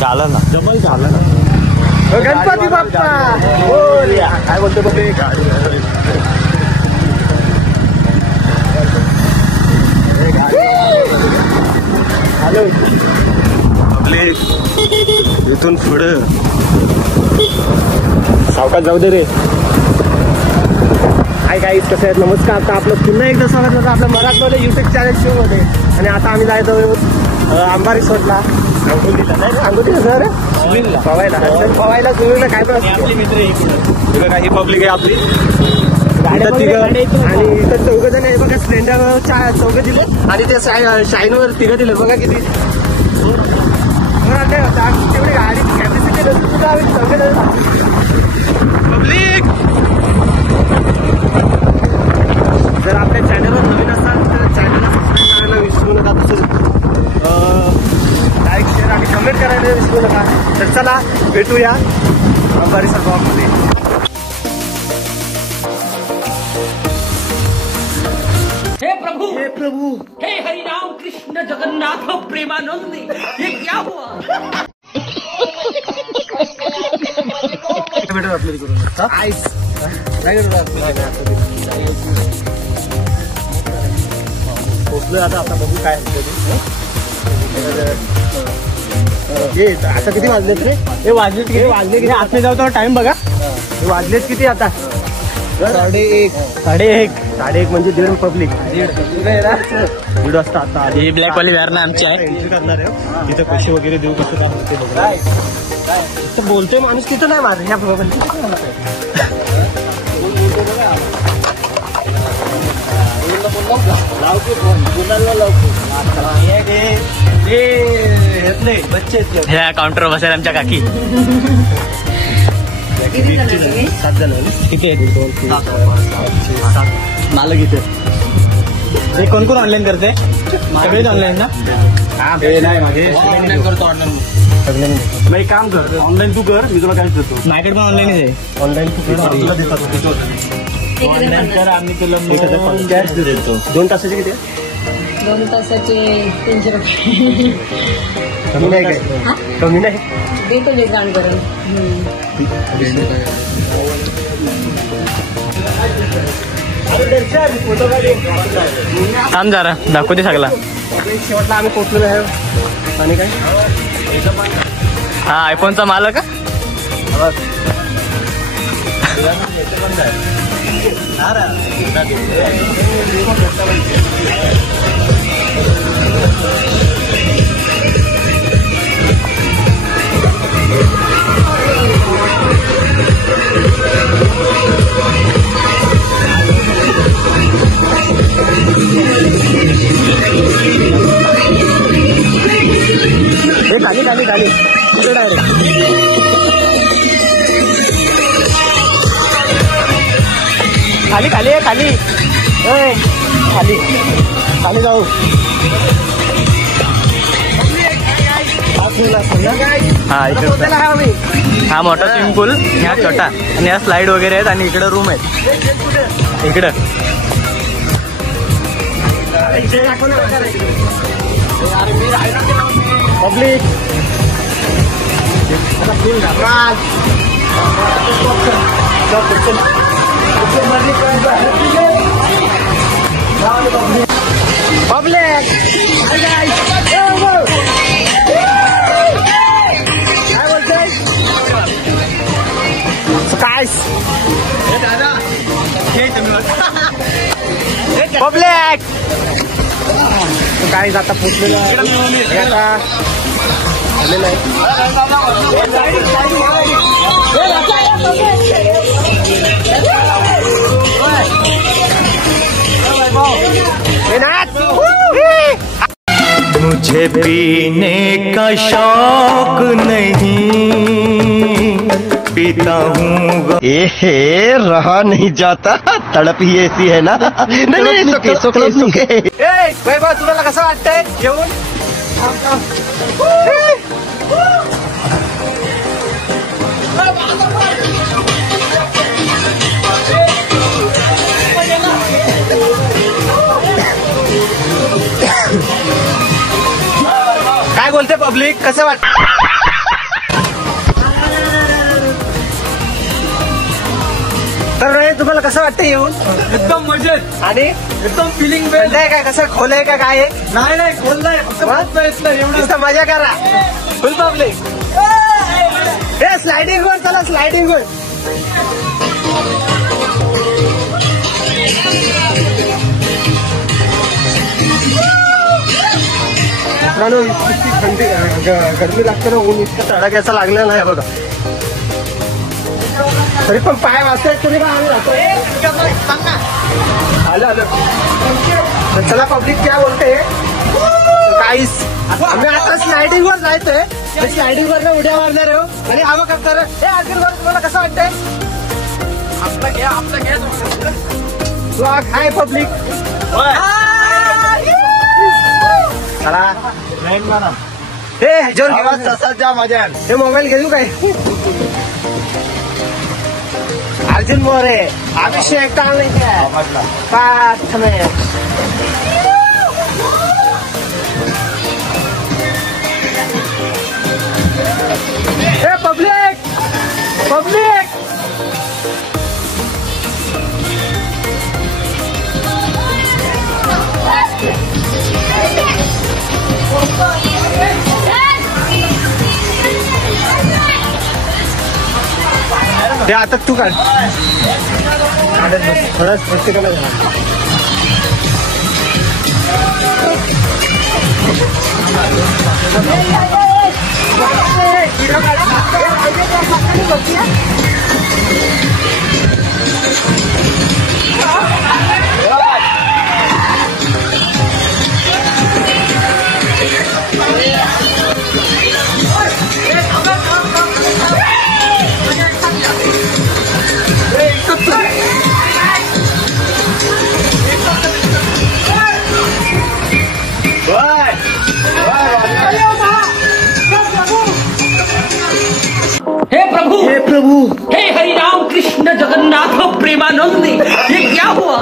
झालं ना, जमल झालं ना. गणपती बाप्पा बोलया. काय बोलतो बघ हॅलो आपले इथून पुढं सावकाश जाऊ दे रे. हाय गाईज, कसं आहेत? नमस्कार. आता आपलं पुन्हा एकदा स्वागत होतं आपल्या मराठवाडा युट्यूब चॅनल शो मध्ये. आणि आता आम्ही जायचो आंबा रिसॉर्टला. अंगोलीला सर पवायला पवायला सुरू काय पण काही पब्लिक आहे आपली. आणि इथं 4 जण आहे बघा. स्प्लेंडर 4 दिले आणि ते शाईनवर 3 दिले बघा किती. तेवढी गाडी कॅपॅसिटी पब्लिक. जर आपल्या चॅनलवर नवीन असाल तर चॅनलला सबस्क्राईब करायला विसरू नका. तसंच लाईक शेअर आणि कमेंट करायला विसरू नका. तर चला भेटूया अंबारी सरबामध्ये. हे प्रभु, हे हरिनाम कृष्ण जगन्नाथ प्रेमानंद, ये क्या हुआ? भेटू आपल्या करून आईस पोचलोय आता. आता बघू काय आता किती वाजलेत रे? हे वाजलेत किती? वाजले किती? आतले जाऊ तर टाइम बघा. हे वाजलेत किती आता? 1:30 म्हणजे 1:30 पब्लिक. 1:30 वाजता आता ही ब्लॅक वाली व्यार ना आमची आहे. एंट्री करणार आहे. तिथे पैसे वगैरे देऊ कसं काम होते बघा. तर बोलतोय माणूस तिथं नाही माझं ह्या ह्या काउंटर बसायला आमच्या काकी. 7 जण किती आहेत? 2, 3, 4, 5, 6, 7 मालक इथे. हे कोण कोण ऑनलाईन करते? सगळेच ऑनलाईन ना? नाही ऑनलाईन करतो. ऑनलाईन नाही काम कर. ऑनलाईन तू कर, मी तुला काय देतो. माझ्याकडे पण ऑनलाईन आहे. ऑनलाईन तू ऑनलाईन कर, आम्ही तुला कॅश देतो. 2 तासाचे किती? 2 तासाचे 300 रुपये. कमी नाही काय? कमी नाही. देतो डिस्काउंट करून. थांब जरा दाखवू दे सगळा. शेवटला आम्ही पोहोचलेलो आहे. आणि काय हा आयफोनचा मालक का? खाली डायरेक्ट खाली खाली जाऊ. हा मोठा स्विमिंग पूल, ह्या छोटा, आणि ह्या स्लाइड वगैरे आहेत, आणि इकडे रूम आहेत. इकडं पब्लिक पब्लिक काय आता पोचलेलं मुझे पीने का शौक नहीं, पीता हूँ हे रहा नहीं जाता. तड़प ही ऐसी है ना. नहीं सुके. वैभव तुला कसं वाटतंय येऊन? काय बोलते पब्लिक, कसं वाटत? तुम्हाला कसं वाटतं येऊन? एकदम मजेत आणि एकदम फिलिंग थंड आहे काय, कसं खोल आहे का काय आहे? नाही खोललाय फक्त बसता येत नाही एवढं. नुसतं मजा करा. फुल पब्लिक. हे स्लायडिंग वर चला, स्लायडिंग वर. इतकी थंडी गरमी लागते ना, ऊन इतकं तडाख्याचा लागलेला नाही बघा. तरी पण पाय वाचतायत तरी पण आम्ही राहतो. आलं तर चला पब्लिक क्या बोलते काहीच. आम्ही आता स्लायडिंग वर जायचोय. स्लायडिंग वर उड्या मारणार आहो आणि हवं करणार. हे आशीर्वाद तुम्हाला कसं वाटतंय? आपलं घ्या हाय पब्लिक. चला हे जोर तसाच्या मजा. हे मोबाईल घेऊ काय? अर्जुन मोरे, अभिषेक कांबळेकर, पार्थ में. हे पब्लिक पब्लिक हे आता तू काढ. थोडंच प्रत्येकाला हे प्रभु हे हरि राम कृष्ण जगन्नाथ प्रेमानंद, ये क्या हुआ?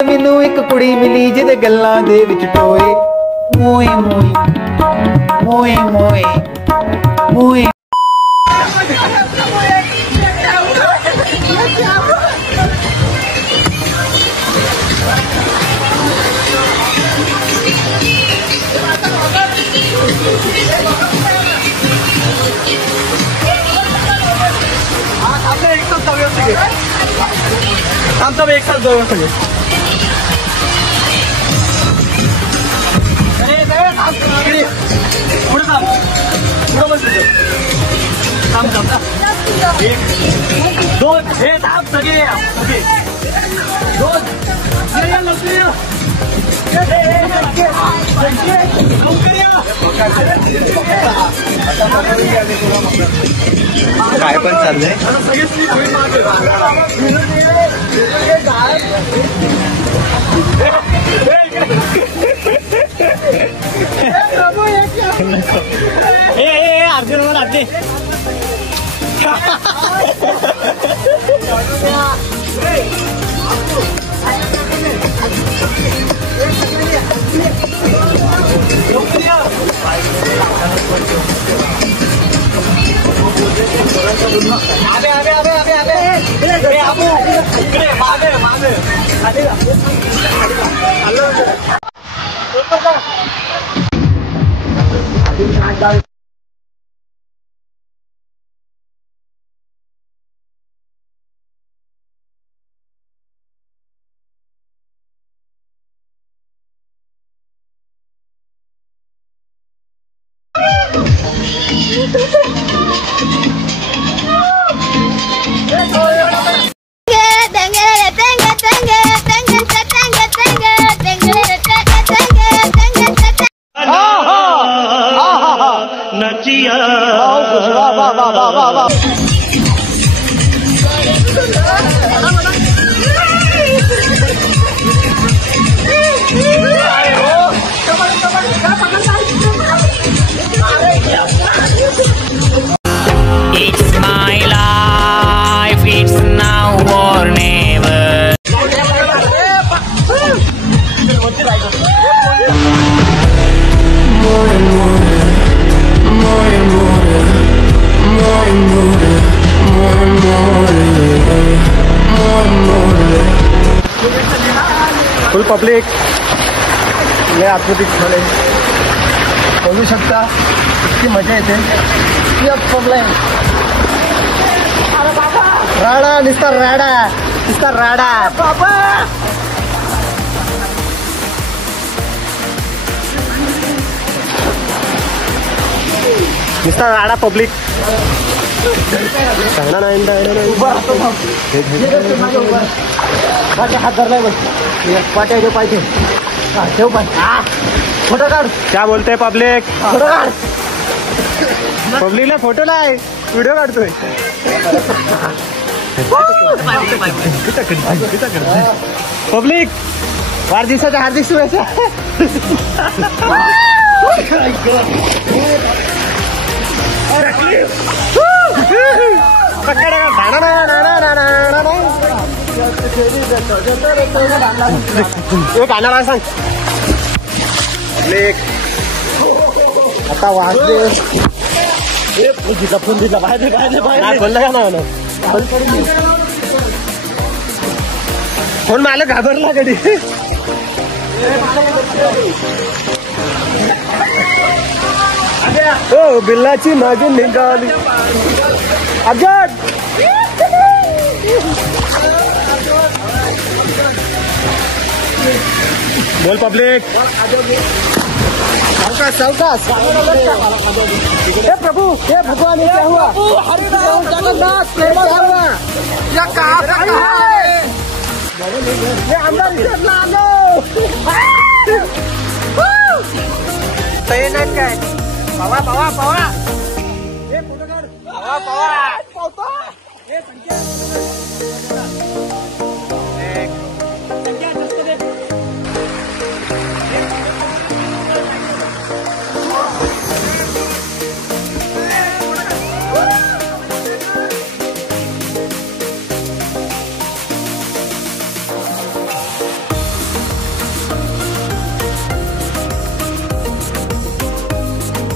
ਮੈਨੂੰ ਇੱਕ ਕੁੜੀ ਮਿਲੀ ਜਿਹਦੇ ਗੱਲਾਂ ਦੇ ਵਿੱਚ ਟੋਏ ਮੋਏ ਮੋਏ ਮੋਏ ਮੋਏ ਮੋਏ. हम सब एक साथ दौड़ सके. दोन हे थांब सगळे दोन काय पण चाललंय. अर्जुन वर आते It's my life, it's now or never. Full public लय आतमध्ये झाले बघू शकता इतकी मजा येते राडा नुसता राडा बाबा नुसता राडा पब्लिक हात धरलाय बस पाट्या घेऊ पाहिजे ठेव पण फोटो काढ क्या बोलते पब्लिक फोटो काढ पब्लिकला फोटो नाही व्हिडिओ काढतोय पब्लिक वाढदिवसाच्या हार्दिक शुभेच्छा गाणार सांग आता वाजले फोन दिला बाहेर बोलला का ना फोन मला घाबरला कधी हो बिल्लाची मागे निघाली अगद बोल पब्लिक सावकाश हे प्रभु हे भगवान क्या हुआ जगन्नाथ क्या हुआ ये अंदर काय पवा हे फोटो काढ पवा